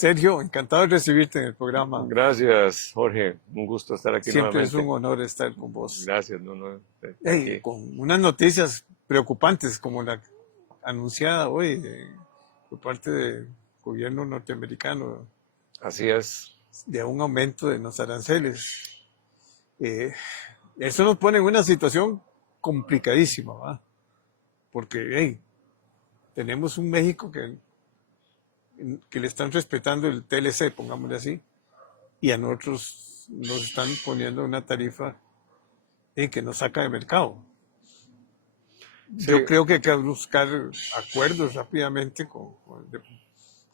Sergio, encantado de recibirte en el programa. Gracias, Jorge. Un gusto estar aquí Siempre es un nuevamente. honor estar con vos. Gracias, no, Hey, aquí. con unas noticias preocupantes como la anunciada hoy por parte del gobierno norteamericano Así es. de un aumento de los aranceles. Eh, Eso nos pone en una situación complicadísima, ¿va? Porque hey, tenemos un México que le están respetando el TLC, pongámosle así, y a nosotros nos están poniendo una tarifa que nos saca de mercado. Sí, Yo creo que hay que buscar acuerdos rápidamente con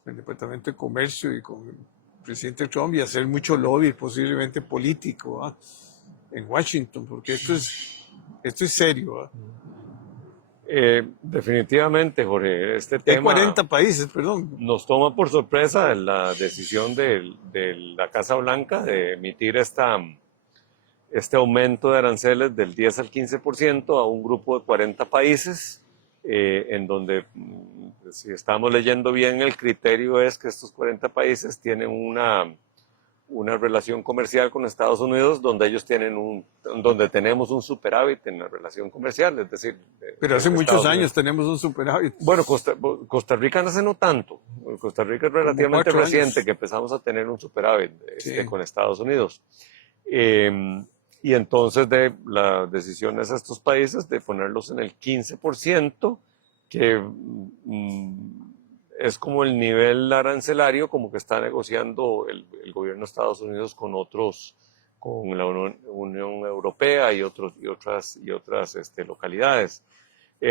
el Departamento de Comercio y con el presidente Trump y hacer mucho lobby, posiblemente político, ¿va? En Washington, porque esto es serio, ¿va? definitivamente, Jorge. Este Hay tema 40 países, perdón. nos toma por sorpresa la decisión de la Casa Blanca de emitir este aumento de aranceles del 10 al 15% a un grupo de 40 países, en donde, si estamos leyendo bien, el criterio es que estos 40 países tienen una relación comercial con Estados Unidos donde ellos donde tenemos un superávit en la relación comercial, es decir, Pero hace muchos Estados años Unidos. tenemos un superávit, Bueno, Costa Rica hace no tanto. Costa Rica es como relativamente 4 años. reciente que empezamos a tener un superávit Sí. con Estados Unidos. Y entonces la decisión es a estos países de ponerlos en el 15%, que es como el nivel arancelario como que está negociando el gobierno de Estados Unidos con otros, con la Unión Europea y otras localidades.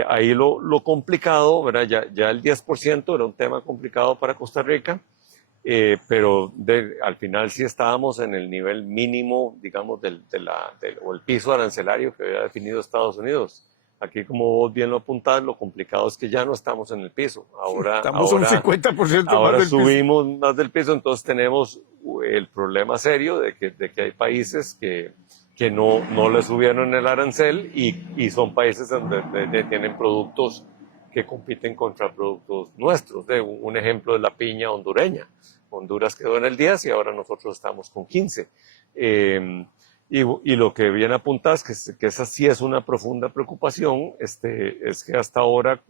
Ahí lo complicado, ¿verdad? Ya el 10% era un tema complicado para Costa Rica, pero al final sí estábamos en el nivel mínimo, digamos, o el piso arancelario que había definido Estados Unidos. Aquí, como vos bien lo apuntás, lo complicado es que ya no estamos en el piso. Ahora, Estamos a un ahora, 50% más ahora del piso. subimos más del piso, entonces tenemos el problema serio de que hay países que no le subieron el arancel y son países donde tienen productos que compiten contra productos nuestros. Un ejemplo es la piña hondureña. Honduras quedó en el 10 y ahora nosotros estamos con 15. Y lo que bien apuntas, que esa sí es una profunda preocupación, es que hasta ahora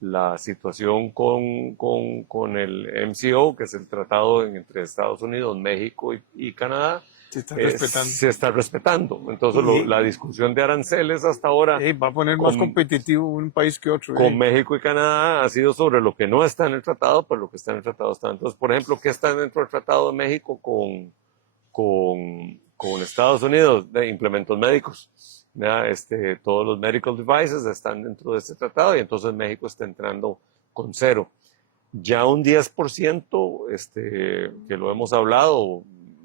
la situación con el MCO, que es el tratado entre Estados Unidos, México y Canadá, Se está respetando. se está respetando. Entonces Y la discusión de aranceles hasta ahora va a poner más con, competitivo un país que otro. con México y Canadá ha sido sobre lo que no está en el tratado, pero lo que está en el tratado está. Entonces, por ejemplo, ¿qué está dentro del tratado de México con Estados Unidos? De implementos médicos. Todos los medical devices están dentro de este tratado y entonces México está entrando con cero. Ya un 10%, que lo hemos hablado,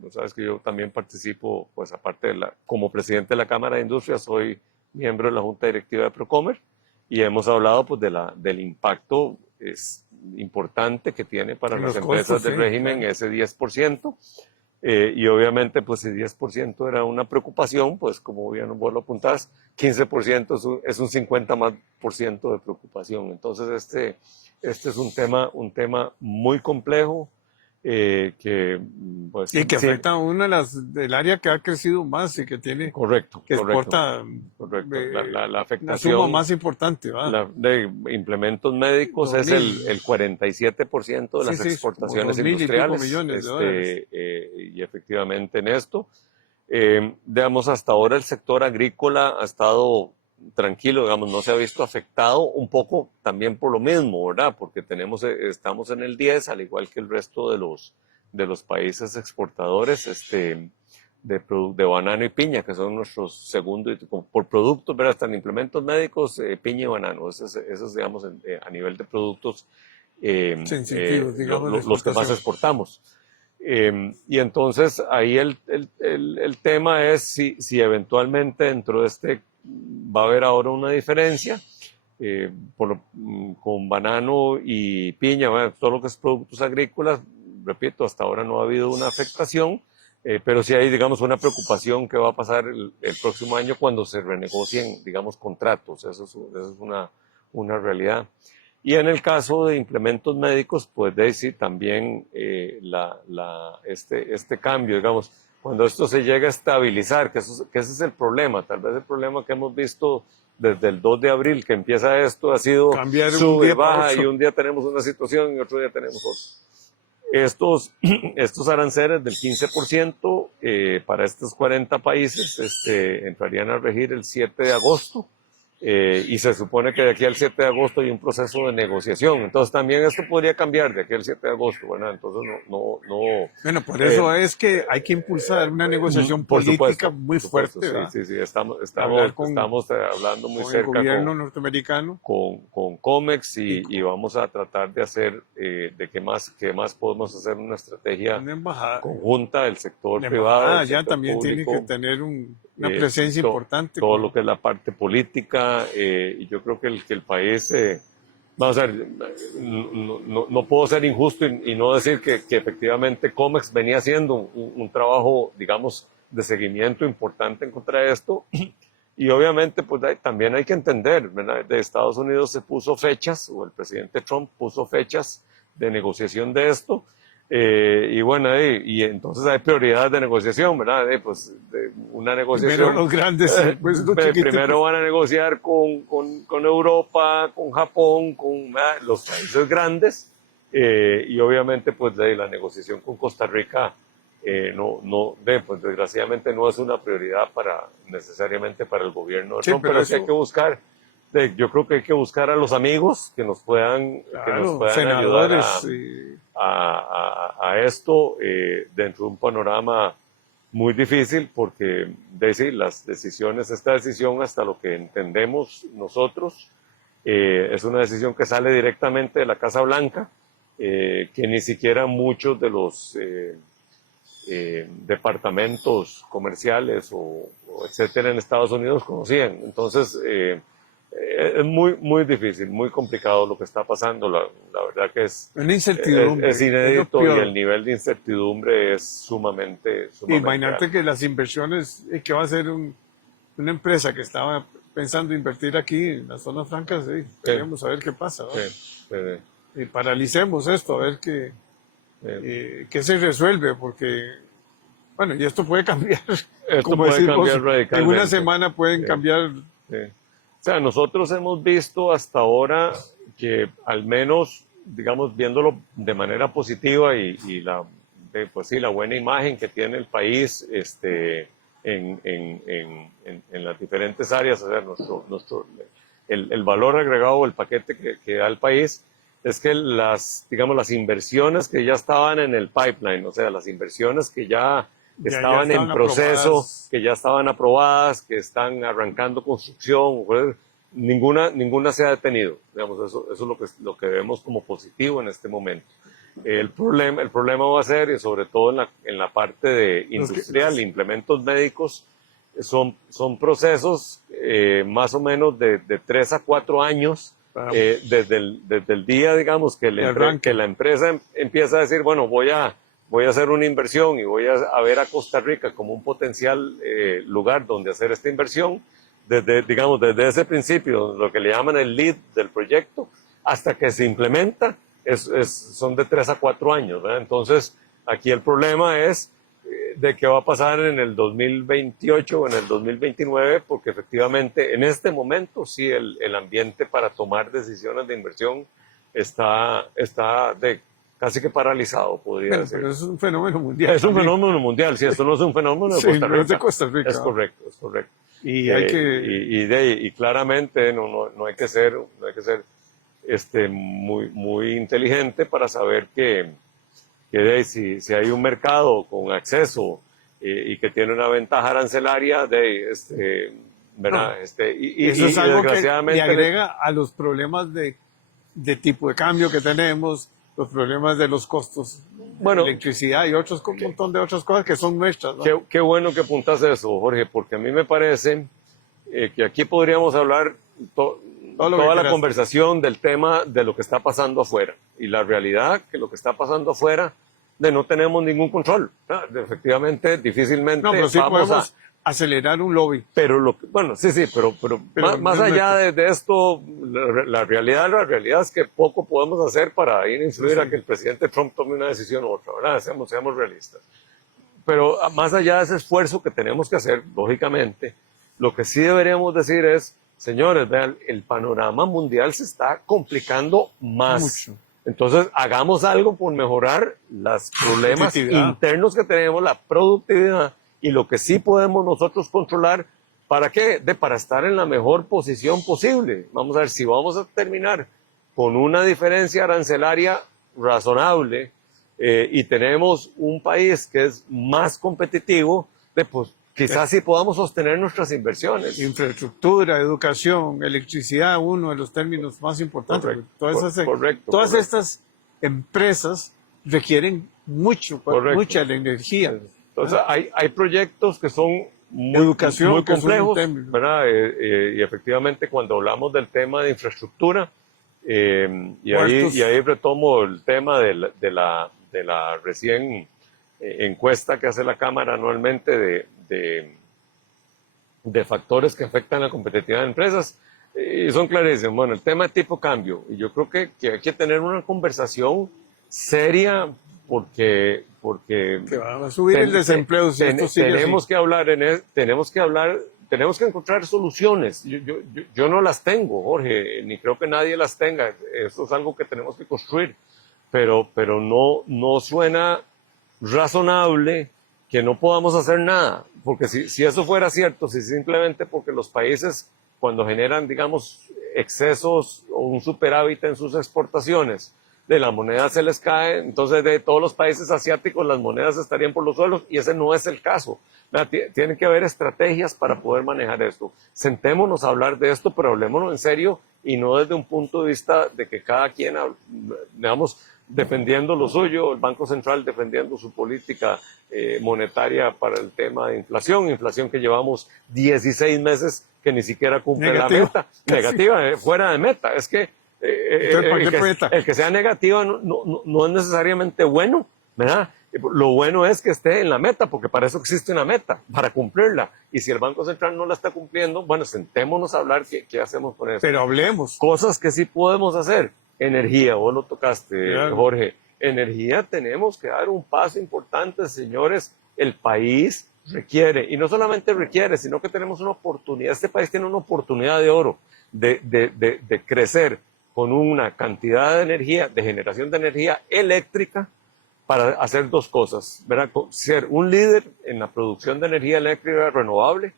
sabes que yo también participo, pues aparte como presidente de la Cámara de Industria, soy miembro de la Junta Directiva de Procomer y hemos hablado pues del impacto importante que tiene para En las los empresas costos, del sí, régimen claro. ese 10%. Y obviamente, pues si 10% era una preocupación, pues como bien vos lo apuntás, 15% es un 50 más por ciento de preocupación. Entonces, este es un tema muy complejo, que, pues, Y que sí, afecta a una de del área que ha crecido más y que tiene, correcto, que correcto, exporta correcto. La la suma afectación más importante, ¿va? de implementos médicos Dos es mil, el 47% de sí, las sí, como dos exportaciones mil y pico industriales, millones de dólares. y efectivamente en esto, digamos, hasta ahora el sector agrícola ha estado tranquilo, digamos, no se ha visto afectado un poco también por lo mismo, ¿verdad? Porque estamos en el 10, al igual que el resto de los países exportadores, de banano y piña, que son nuestros segundos, por productos, ¿verdad? Están implementos médicos, piña y banano. Eso es, digamos, a nivel de productos, Sensitivos, digamos, de los que más exportación. exportamos. Y entonces ahí el tema es si eventualmente dentro de va a haber ahora una diferencia, con banano y piña, bueno, todo lo que es productos agrícolas, repito, hasta ahora no ha habido una afectación, pero sí hay, digamos, una preocupación que va a pasar el próximo año cuando se renegocien, digamos, contratos. Eso es una realidad. Y en el caso de implementos médicos, pues Daisy, también este cambio, digamos, cuando esto se llega a estabilizar, que ese es el problema, tal vez el problema que hemos visto desde el 2 de abril, que empieza esto, ha sido cambiar un sube y día para baja, y otro. un día tenemos una situación y otro día tenemos otra. Estos aranceles del 15% para estos 40 países entrarían a regir el 7 de agosto. Y se supone que de aquí al 7 de agosto hay un proceso de negociación. Entonces también esto podría cambiar de aquí al 7 de agosto, ¿verdad? Entonces Bueno, por eso es que hay que impulsar una negociación política muy por supuesto, fuerte, ¿verdad? sí, estamos Hablar con hablando muy el cerca gobierno norteamericano. con COMEX y vamos a tratar de hacer, de que más podemos hacer una estrategia Una embajada. conjunta del sector La privado, embajada del ya sector también tiene público, que tener una presencia importante. todo lo que es la parte política, y yo creo que el país, vamos a ver, no puedo ser injusto y no decir que efectivamente COMEX venía haciendo un trabajo, digamos, de seguimiento importante en contra de esto. Y obviamente, pues también hay que entender, ¿verdad? De Estados Unidos se puso fechas, o el presidente Trump puso fechas de negociación de esto, y bueno, y entonces hay prioridades de negociación, ¿verdad? Pues una negociación. Primero los grandes y después los chiquiticos. Primero van a negociar con Europa, con Japón, con los países grandes, y obviamente, pues la negociación con Costa Rica. Pues desgraciadamente no es una prioridad necesariamente para el gobierno de Trump, pero sí hay que buscar, yo creo que hay que buscar a los amigos que nos puedan, ayudar a esto, dentro de un panorama muy difícil, porque esta decisión, hasta lo que entendemos nosotros, es una decisión que sale directamente de la Casa Blanca, que ni siquiera muchos de los departamentos comerciales o etcétera en Estados Unidos conocían. Entonces es muy difícil, muy complicado lo que está pasando. La verdad que es una incertidumbre, es inédito, y el nivel de incertidumbre es sumamente imagínate alto. que las inversiones que va a hacer una empresa que estaba pensando invertir aquí en las zonas francas, queremos saber qué pasa, ¿no? Y paralicemos esto, a ver qué se resuelve, porque, bueno, y esto puede cambiar. Esto puede cambiar radicalmente. En una semana pueden cambiar. O sea, nosotros hemos visto hasta ahora que, al menos, digamos, viéndolo de manera positiva pues sí, la buena imagen que tiene el país en las diferentes áreas, o sea, el valor agregado, el paquete que da el país, es que las inversiones que ya estaban en el pipeline, o sea, las inversiones que ya estaban en proceso, aprobadas, que ya estaban aprobadas, que están arrancando construcción, pues, ninguna se ha detenido. Digamos, eso es lo que vemos como positivo en este momento. El problema va a ser, y sobre todo en la parte de industrial, implementos médicos, son procesos más o menos de 3 a 4 años, desde el día, digamos, que la empresa empieza a decir, bueno, voy a hacer una inversión y voy a ver a Costa Rica como un potencial lugar donde hacer esta inversión, desde ese principio, lo que le llaman el lead del proyecto, hasta que se implementa, son de 3 a 4 años, ¿verdad? Entonces, aquí el problema es de qué va a pasar en el 2028 o en el 2029, porque efectivamente en este momento sí el ambiente para tomar decisiones de inversión está casi que paralizado, podría decir. Pero es un fenómeno mundial. Es un fenómeno mundial, si esto no es un fenómeno de Costa Rica. No es de Costa Rica. Es correcto. Y hay y claramente no hay que ser muy inteligente para saber que si hay un mercado con acceso y que tiene una ventaja arancelaria, ¿verdad? Eso es algo que le agrega a los problemas de tipo de cambio que tenemos, los problemas de los costos de electricidad y un montón de otras cosas que son nuestras, ¿no? Qué bueno que apuntas eso, Jorge, porque a mí me parece que aquí podríamos hablar toda la conversación del tema de lo que está pasando afuera. Y la realidad que lo que está pasando afuera no tenemos ningún control. Efectivamente, difícilmente No, pero sí vamos podemos acelerar un lobby. Pero bueno, sí, pero más allá de esto, la realidad es que poco podemos hacer para ir a influir a que el presidente Trump tome una decisión u otra, ¿verdad? Seamos realistas. Pero más allá de ese esfuerzo que tenemos que hacer, lógicamente, lo que sí deberíamos decir es, señores, vean, el panorama mundial se está complicando más. Mucho. Entonces, hagamos algo por mejorar los problemas internos que tenemos, la productividad, y lo que sí podemos nosotros controlar, ¿para qué? Para estar en la mejor posición posible. Vamos a ver, si vamos a terminar con una diferencia arancelaria razonable y tenemos un país que es más competitivo, pues quizás sí podamos sostener nuestras inversiones. Infraestructura, educación, electricidad, uno de los términos más importantes. Correcto, Todas estas empresas requieren mucha energía. Entonces, hay proyectos que son muy complejos, ¿verdad? Y efectivamente, cuando hablamos del tema de infraestructura, y ahí retomo el tema de la recién encuesta que hace la Cámara anualmente de factores que afectan la competitividad de empresas, y son clarísimos. Bueno, el tema de tipo cambio, y yo creo que hay que tener una conversación seria porque que va a subir el desempleo. Tenemos que encontrar soluciones. Yo no las tengo, Jorge, ni creo que nadie las tenga. Esto es algo que tenemos que construir, pero no suena razonable que no podamos hacer nada, porque si eso fuera cierto, si simplemente porque los países cuando generan, digamos, excesos o un superávit en sus exportaciones, de la moneda se les cae, entonces de todos los países asiáticos las monedas estarían por los suelos, y ese no es el caso. Tiene que haber estrategias para poder manejar esto. Sentémonos a hablar de esto, pero hablémonos en serio y no desde un punto de vista de que cada quien, digamos, defendiendo lo suyo, el Banco Central defendiendo su política monetaria para el tema de inflación que llevamos 16 meses que ni siquiera cumple la meta. Negativa, fuera de meta. Es que el que sea negativa no es necesariamente bueno, ¿verdad? Lo bueno es que esté en la meta, porque para eso existe una meta, para cumplirla. Y si el Banco Central no la está cumpliendo, bueno, sentémonos a hablar qué hacemos con eso. Pero hablemos. Cosas que sí podemos hacer. Energía, vos lo tocaste, Jorge. Energía, tenemos que dar un paso importante, señores. El país requiere, y no solamente requiere, sino que tenemos una oportunidad. Este país tiene una oportunidad de oro de crecer con una cantidad de energía, de generación de energía eléctrica, para hacer dos cosas, ¿verdad? Ser un líder en la producción de energía eléctrica renovable,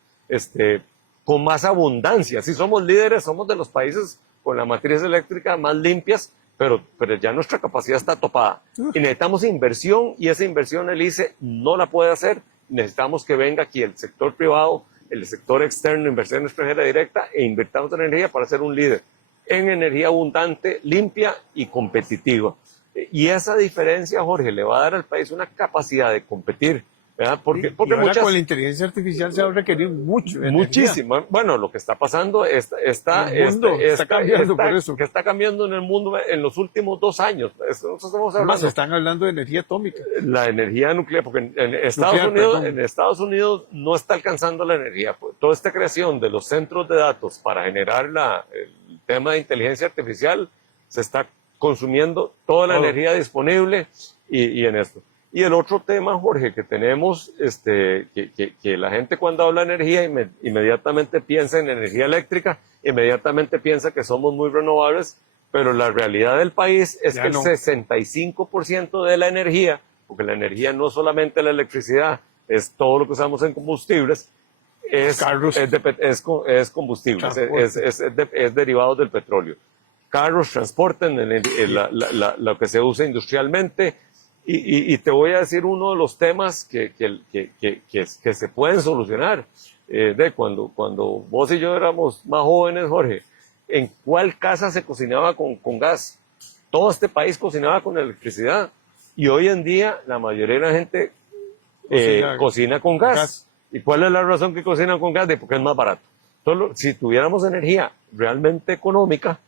con más abundancia. Si somos líderes, somos de los países con la matriz eléctrica más limpias, pero ya nuestra capacidad está topada. Y necesitamos inversión, y esa inversión el ICE no la puede hacer. Necesitamos que venga aquí el sector privado, el sector externo, inversión extranjera directa, e invirtamos en energía para ser un líder en energía abundante, limpia y competitiva. Y esa diferencia, Jorge, le va a dar al país una capacidad de competir, ¿verdad? Porque ahora con la inteligencia artificial se va a requerir muchísimo. Bueno, lo que está pasando está cambiando por eso. Que está cambiando en el mundo en los últimos 2 años. Nosotros estamos hablando. Se están hablando de energía atómica. La energía nuclear, porque en Estados Unidos no está alcanzando la energía. Toda esta creación de los centros de datos para generar el tema de inteligencia artificial, se está consumiendo toda la energía disponible y en esto. Y el otro tema, Jorge, que tenemos, que la gente cuando habla de energía inmediatamente piensa en energía eléctrica, inmediatamente piensa que somos muy renovables, pero la realidad del país es que el 65% de la energía, porque la energía no es solamente la electricidad, es todo lo que usamos en combustibles, es combustible, es derivado del petróleo. Carros, transporten lo que se usa industrialmente. Y te voy a decir uno de los temas que se pueden solucionar. Cuando vos y yo éramos más jóvenes, Jorge, ¿en cuál casa se cocinaba con gas? Todo este país cocinaba con electricidad. Y hoy en día la mayoría de la gente cocina con gas. ¿Y cuál es la razón que cocinan con gas? Porque es más barato. Entonces, si tuviéramos energía realmente económica,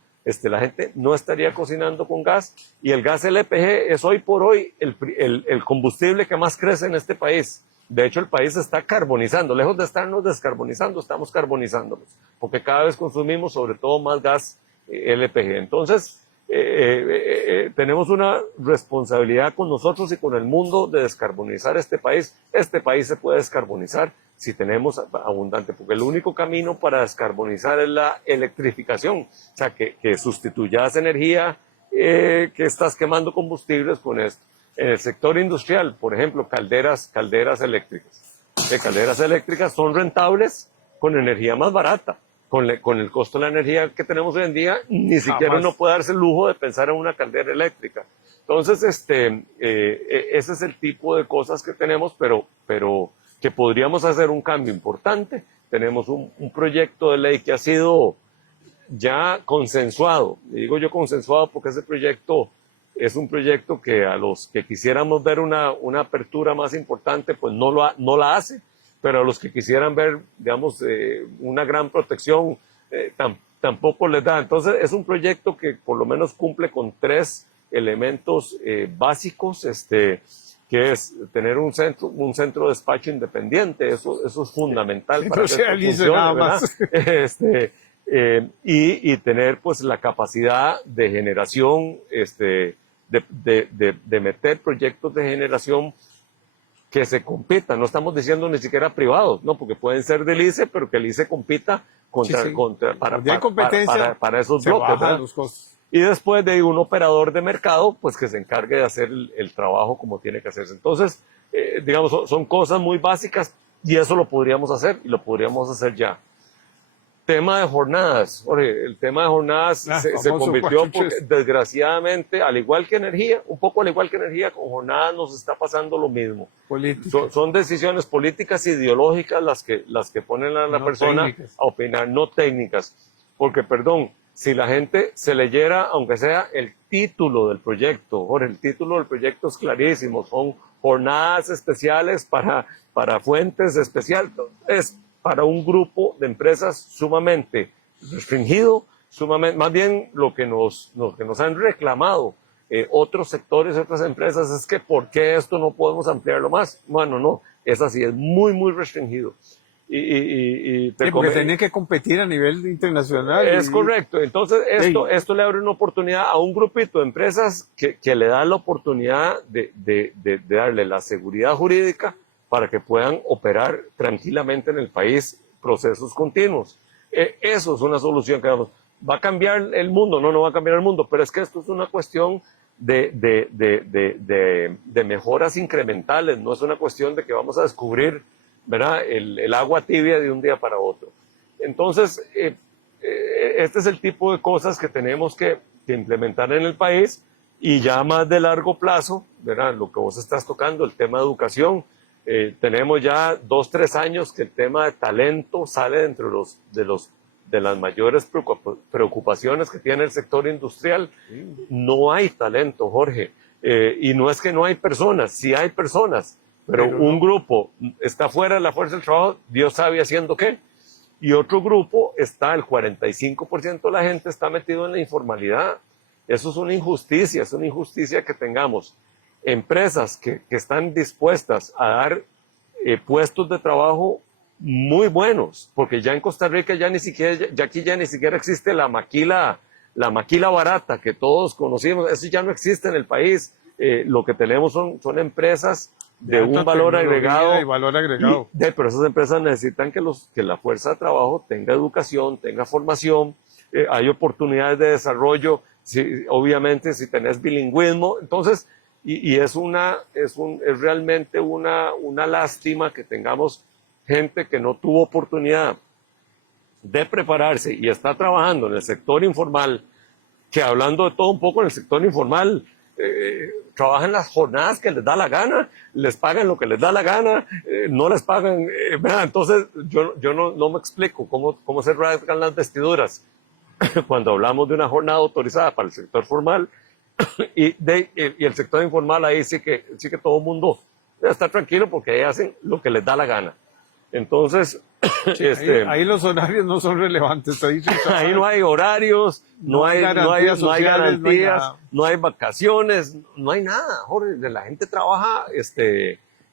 la gente no estaría cocinando con gas, y el gas LPG es hoy por hoy el combustible que más crece en este país. De hecho, el país se está carbonizando. Lejos de estarnos descarbonizando, estamos carbonizándonos, porque cada vez consumimos sobre todo más gas LPG. Entonces, tenemos una responsabilidad con nosotros y con el mundo de descarbonizar este país. Este país se puede descarbonizar si tenemos abundante, porque el único camino para descarbonizar es la electrificación, o sea, que sustituyas energía que estás quemando combustibles con esto. En el sector industrial, por ejemplo, calderas eléctricas. Calderas eléctricas son rentables con energía más barata. Con el costo de la energía que tenemos hoy en día, ni siquiera uno puede darse el lujo de pensar en una caldera eléctrica. Entonces, ese es el tipo de cosas que tenemos, pero que podríamos hacer un cambio importante. Tenemos un proyecto de ley que ha sido ya consensuado. Y digo yo consensuado porque ese proyecto es un proyecto que a los que quisiéramos ver una apertura más importante, pues no la hace. Pero a los que quisieran ver, digamos, una gran protección, tampoco les da. Entonces, es un proyecto que por lo menos cumple con 3 elementos básicos, que es tener un centro de despacho independiente. Eso es fundamental para que esto funcione, nada más. Y tener, pues, la capacidad de generación, de meter proyectos de generación que se compitan. No estamos diciendo ni siquiera privados, no, porque pueden ser del ICE, pero que el ICE compita para esos bloques. Los costos. Y después de un operador de mercado, pues que se encargue de hacer el trabajo como tiene que hacerse. Entonces, digamos, son cosas muy básicas, y eso lo podríamos hacer, y lo podríamos hacer ya. Tema de jornadas. Jorge, el tema de jornadas se convirtió porque, desgraciadamente, al igual que energía, un poco al igual que energía, con jornadas nos está pasando lo mismo. Son decisiones políticas ideológicas las que ponen a la persona técnicas a opinar, no técnicas. Porque, perdón, si la gente se leyera, aunque sea el título del proyecto, Jorge, el título del proyecto es clarísimo, son jornadas especiales para fuentes especiales. Es para un grupo de empresas sumamente restringido, más bien lo que nos han reclamado otros sectores, otras empresas, es que ¿por qué esto no podemos ampliarlo más? Bueno, no, es así, es muy, muy restringido. Porque tiene que competir a nivel internacional. Es correcto. Entonces, esto le abre una oportunidad a un grupito de empresas que le da la oportunidad de darle la seguridad jurídica para que puedan operar tranquilamente en el país procesos continuos. Eso es una solución que damos. ¿Va a cambiar el mundo? No va a cambiar el mundo, pero es que esto es una cuestión de mejoras incrementales, no es una cuestión de que vamos a descubrir, ¿verdad?, el agua tibia de un día para otro. Entonces, este es el tipo de cosas que tenemos que implementar en el país, y ya más de largo plazo, ¿verdad?, lo que vos estás tocando, el tema de educación. Tenemos ya 2-3 años que el tema de talento sale dentro de las mayores preocupaciones que tiene el sector industrial. No hay talento, Jorge, y no es que no hay personas, sí hay personas, pero un grupo está fuera de la fuerza del trabajo, Dios sabe haciendo qué, y otro grupo está, el 45% de la gente está metido en la informalidad. Eso es una injusticia que tengamos empresas que están dispuestas a dar puestos de trabajo muy buenos, porque ya en Costa Rica ya ni siquiera existe la maquila barata que todos conocimos. Eso ya no existe en el país. Lo que tenemos son empresas de un valor agregado. Y valor agregado. Pero esas empresas necesitan que la fuerza de trabajo tenga educación, tenga formación, hay oportunidades de desarrollo, obviamente si tenés bilingüismo. Entonces, y es realmente una lástima que tengamos gente que no tuvo oportunidad de prepararse y está trabajando en el sector informal, que, hablando de todo un poco, en el sector informal trabajan las jornadas que les da la gana, les pagan lo que les da la gana, no les pagan. Entonces yo no me explico cómo se rasgan las vestiduras cuando hablamos de una jornada autorizada para el sector formal. Y el sector informal, ahí sí que todo el mundo está tranquilo, porque ahí hacen lo que les da la gana. Entonces, Sí, ahí los horarios no son relevantes. Ahí, ahí no hay horarios, no hay garantías no hay sociales, no hay garantías, nada. no hay vacaciones, no hay nada, Jorge. La gente trabaja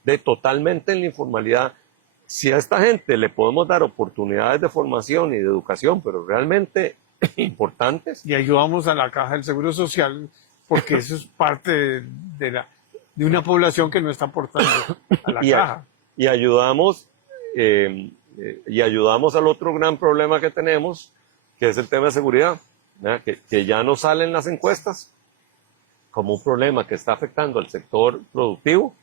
de totalmente en la informalidad. Si a esta gente le podemos dar oportunidades de formación y de educación, pero realmente importantes, Y ayudamos a la Caja del Seguro Social, porque eso es parte de una población que no está aportando a la y, Caja. y ayudamos y ayudamos al otro gran problema que tenemos, que es el tema de seguridad, ¿verdad? Que ya no salen las encuestas como un problema que está afectando al sector productivo.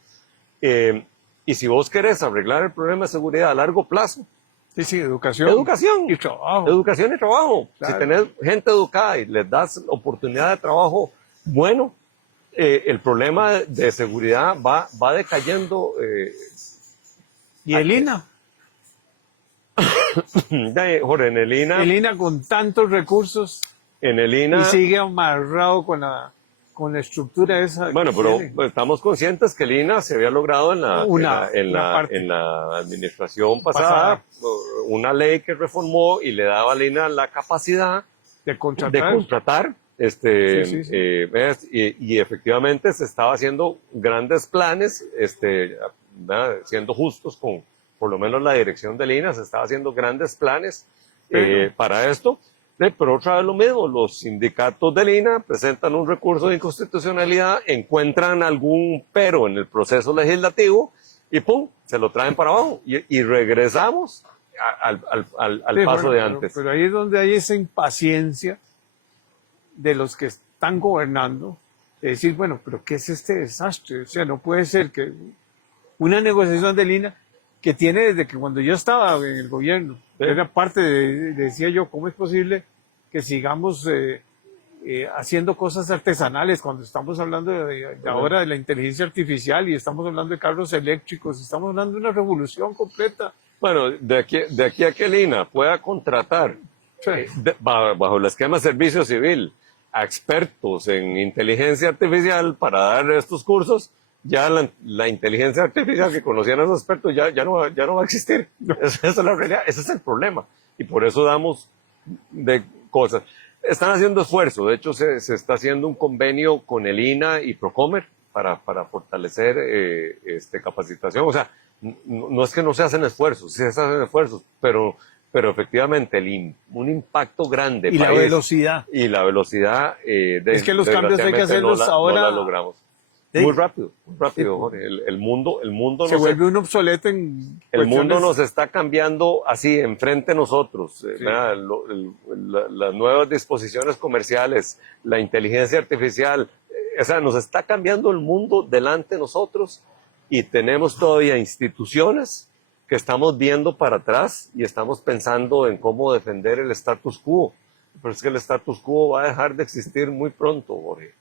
Y si vos querés arreglar el problema de seguridad a largo plazo, Sí, sí, educación educación y trabajo. educación y trabajo. Claro. Si tenés gente educada y les das oportunidad de trabajo bueno, el problema de seguridad va decayendo. Y el INA. Jorge, en el INA, El INA con tantos recursos en el y INA, sigue amarrado con la estructura esa. bueno, que pero tiene. estamos conscientes que el INA se había logrado en Una parte. en la administración pasada, una ley que reformó y le daba al INA la capacidad De de contratar. contratar, Sí. ¿ves? Y efectivamente se estaba haciendo grandes planes, ¿verdad? Siendo justos con, por lo menos la dirección del INA, se estaba haciendo grandes planes Pero- para esto. Pero otra vez lo mismo, los sindicatos del INA presentan un recurso de inconstitucionalidad, encuentran algún pero en el proceso legislativo y ¡pum!, se lo traen para abajo y regresamos al Sí, paso bueno, de antes. pero ahí es donde hay esa impaciencia de los que están gobernando, de decir, bueno, pero ¿qué es este desastre? O sea, no puede ser que una negociación de INA que tiene desde que cuando yo estaba en el gobierno, Sí. era parte decía yo, ¿cómo es posible que sigamos haciendo cosas artesanales cuando estamos hablando de ahora de la inteligencia artificial y estamos hablando de carros eléctricos, estamos hablando de una revolución completa? Bueno, de aquí a que el INA pueda contratar Sí. bajo el esquema de servicio civil a expertos en inteligencia artificial para dar estos cursos, ya la inteligencia artificial que conocían a esos expertos ya no va a existir. Esa es la realidad, ese es el problema. Y por eso damos de cosas. Están haciendo esfuerzo, de hecho se está haciendo un convenio con el INA y Procomer para fortalecer capacitación. O sea, no es que no se hacen esfuerzos, sí se hacen esfuerzos, pero efectivamente un impacto grande Y la país, velocidad. y la velocidad Es que los cambios hay que desgraciadamente hacerlos ahora. no la logramos. Sí. Muy rápido, Sí. Jorge. El mundo Se vuelve un obsoleto en el mundo cuestiones- nos está cambiando así, enfrente de nosotros. Sí. ¿Verdad? Las nuevas disposiciones comerciales, la inteligencia artificial, o sea, nos está cambiando el mundo delante de nosotros y tenemos todavía instituciones que estamos viendo para atrás y estamos pensando en cómo defender el status quo. Pero es que el status quo va a dejar de existir muy pronto, Jorge.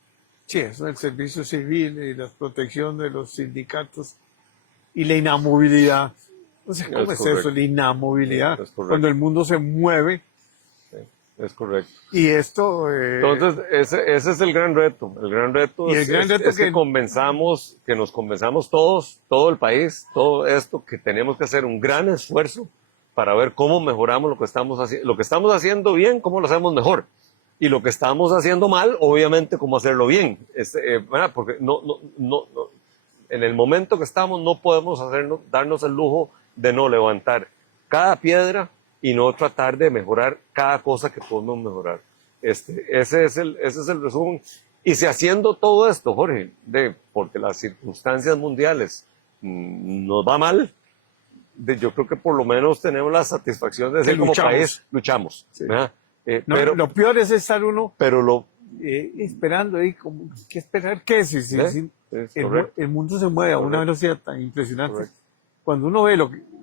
Sí, eso el servicio civil y la protección de los sindicatos y la inamovilidad. No sé cómo es correcto. eso, la inamovilidad. Es correcto. Cuando el mundo se mueve Es correcto. y esto... Entonces, ese es el gran reto. El gran reto Y el es, gran es- reto es que nos convenzamos todos, todo el país, todo esto, que tenemos que hacer un gran esfuerzo para ver cómo mejoramos lo que estamos haciendo. Lo que estamos haciendo bien, cómo lo hacemos mejor. Y lo que estamos haciendo mal, obviamente, cómo hacerlo bien. ¿Verdad? Porque no, en el momento que estamos no podemos darnos el lujo de no levantar cada piedra y no tratar de mejorar cada cosa que podemos mejorar. Ese es el resumen. Y si haciendo todo esto, Jorge, porque las circunstancias mundiales nos va mal, yo creo que por lo menos tenemos la satisfacción de Que decir como luchamos. país, luchamos. Sí. ¿Verdad? no, lo peor es estar uno pero esperando ahí, como, ¿qué esperar? ¿Qué? Si es correcto. el mundo se mueve a una Correcto. velocidad tan impresionante. Correcto. Cuando uno ve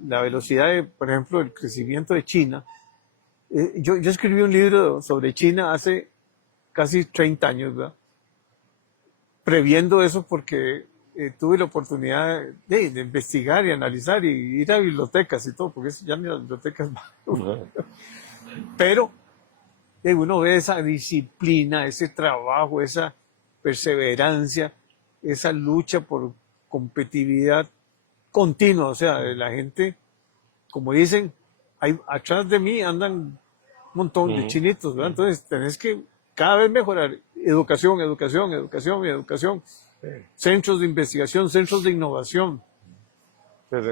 la velocidad, por ejemplo, el crecimiento de China, yo escribí un libro sobre China hace casi 30 años, ¿verdad? Previendo eso porque tuve la oportunidad de investigar y analizar y ir a bibliotecas y todo, porque ya ni las bibliotecas van. Ajá. Pero uno ve esa disciplina, ese trabajo, esa perseverancia, esa lucha por competitividad continua. O sea, la gente como dicen, atrás de mí andan un montón de chinitos, ¿verdad? Entonces tenés que cada vez mejorar educación, educación, educación y educación, centros de investigación, centros de innovación. Sí, sí.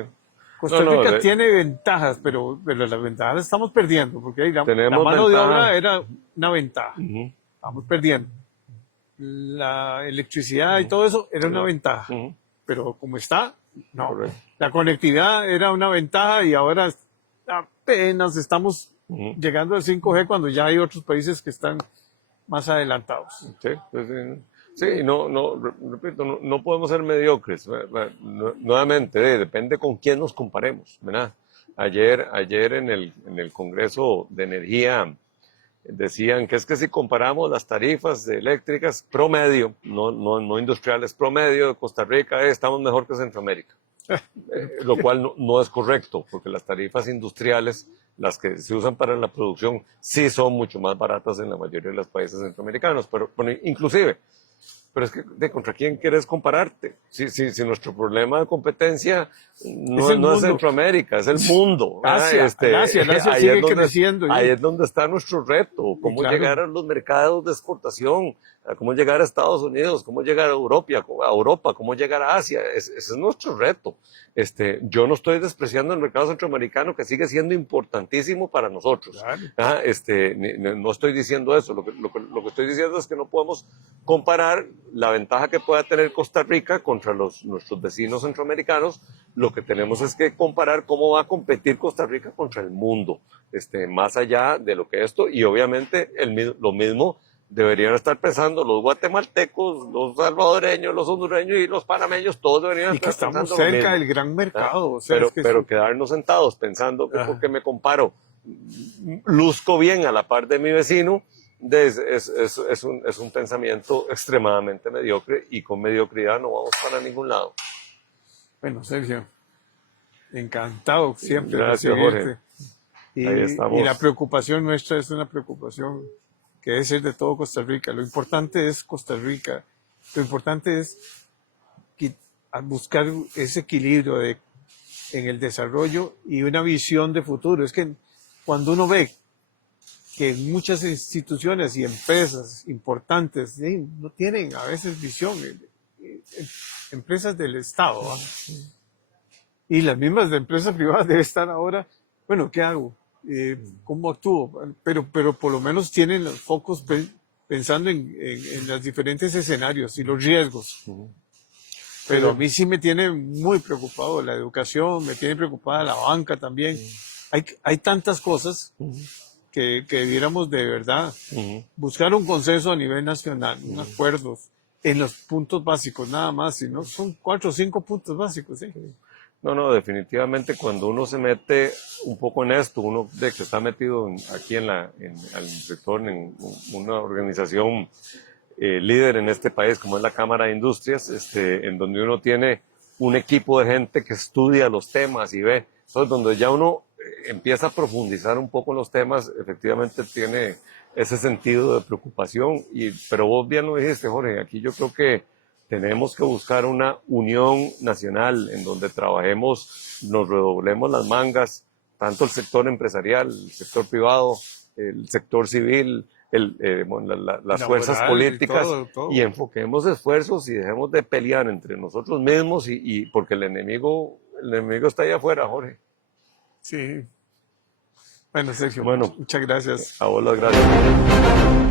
Costa Rica tiene ventajas, pero las ventajas las estamos perdiendo, porque la mano de obra era una ventaja, estamos perdiendo. La electricidad y todo eso era una ventaja, pero como está, no. Correcto. La conectividad era una ventaja y ahora apenas estamos llegando al 5G cuando ya hay otros países que están más adelantados. Sí, sí, repito, no podemos ser mediocres. Nuevamente, depende con quién nos comparemos, ¿verdad? Ayer en el Congreso de Energía decían que es que si comparamos las tarifas eléctricas promedio, no industriales, promedio de Costa Rica, estamos mejor que Centroamérica. Lo cual no es correcto, porque las tarifas industriales, las que se usan para la producción, sí son mucho más baratas en la mayoría de los países centroamericanos, pero inclusive, pero es que ¿contra quién quieres compararte? Si nuestro problema de competencia no es Centroamérica, es el mundo. Asia sigue creciendo. Ahí es donde está nuestro reto, cómo llegar a los mercados de exportación, cómo llegar a Estados Unidos, cómo llegar a Europa, cómo llegar a Asia. Ese es nuestro reto. Yo no estoy despreciando el mercado centroamericano, que sigue siendo importantísimo para nosotros. Claro. No estoy diciendo eso. Lo que estoy diciendo es que no podemos comparar la ventaja que pueda tener Costa Rica contra nuestros vecinos centroamericanos. Lo que tenemos es que comparar cómo va a competir Costa Rica contra el mundo, más allá de lo que esto, y obviamente lo mismo deberían estar pensando los guatemaltecos, los salvadoreños, los hondureños y los panameños, todos deberían estar pensando lo mismo. Y que estamos cerca del gran mercado. O sea, pero quedarnos sentados pensando que porque me comparo, luzco bien a la par de mi vecino, es un pensamiento extremadamente mediocre, y con mediocridad no vamos para ningún lado. Bueno, Sergio, encantado siempre. Gracias, Jorge. Y la preocupación nuestra es una preocupación que debe ser de todo Costa Rica. Lo importante es Costa Rica. Lo importante es buscar ese equilibrio en el desarrollo y una visión de futuro. Es que cuando uno ve que muchas instituciones y empresas importantes no tienen a veces visión, empresas del Estado, ¿va? Y las mismas de empresas privadas deben estar ahora, bueno, ¿qué hago? ¿Cómo actúo? Pero por lo menos tienen los focos pensando en los diferentes escenarios y los riesgos. Pero a mí sí me tiene muy preocupado la educación, me tiene preocupada la banca también. Hay tantas cosas que debiéramos de verdad buscar un consenso a nivel nacional, un acuerdo en los puntos básicos nada más, sino son 4 o 5 puntos básicos. ¿Sí? No, definitivamente cuando uno se mete un poco en esto, uno de que está metido aquí en el sector, en una organización líder en este país como es la Cámara de Industrias, en donde uno tiene un equipo de gente que estudia los temas y ve, entonces donde ya uno empieza a profundizar un poco en los temas, efectivamente tiene ese sentido de preocupación, pero vos bien lo dijiste, Jorge, aquí yo creo que tenemos que buscar una unión nacional en donde trabajemos, nos redoblemos las mangas, tanto el sector empresarial, el sector privado, el sector civil, las fuerzas políticas, todo. Y enfoquemos esfuerzos y dejemos de pelear entre nosotros mismos y porque el enemigo está allá afuera, Jorge. Sí. Bueno, Sergio, muchas gracias. A vos las gracias.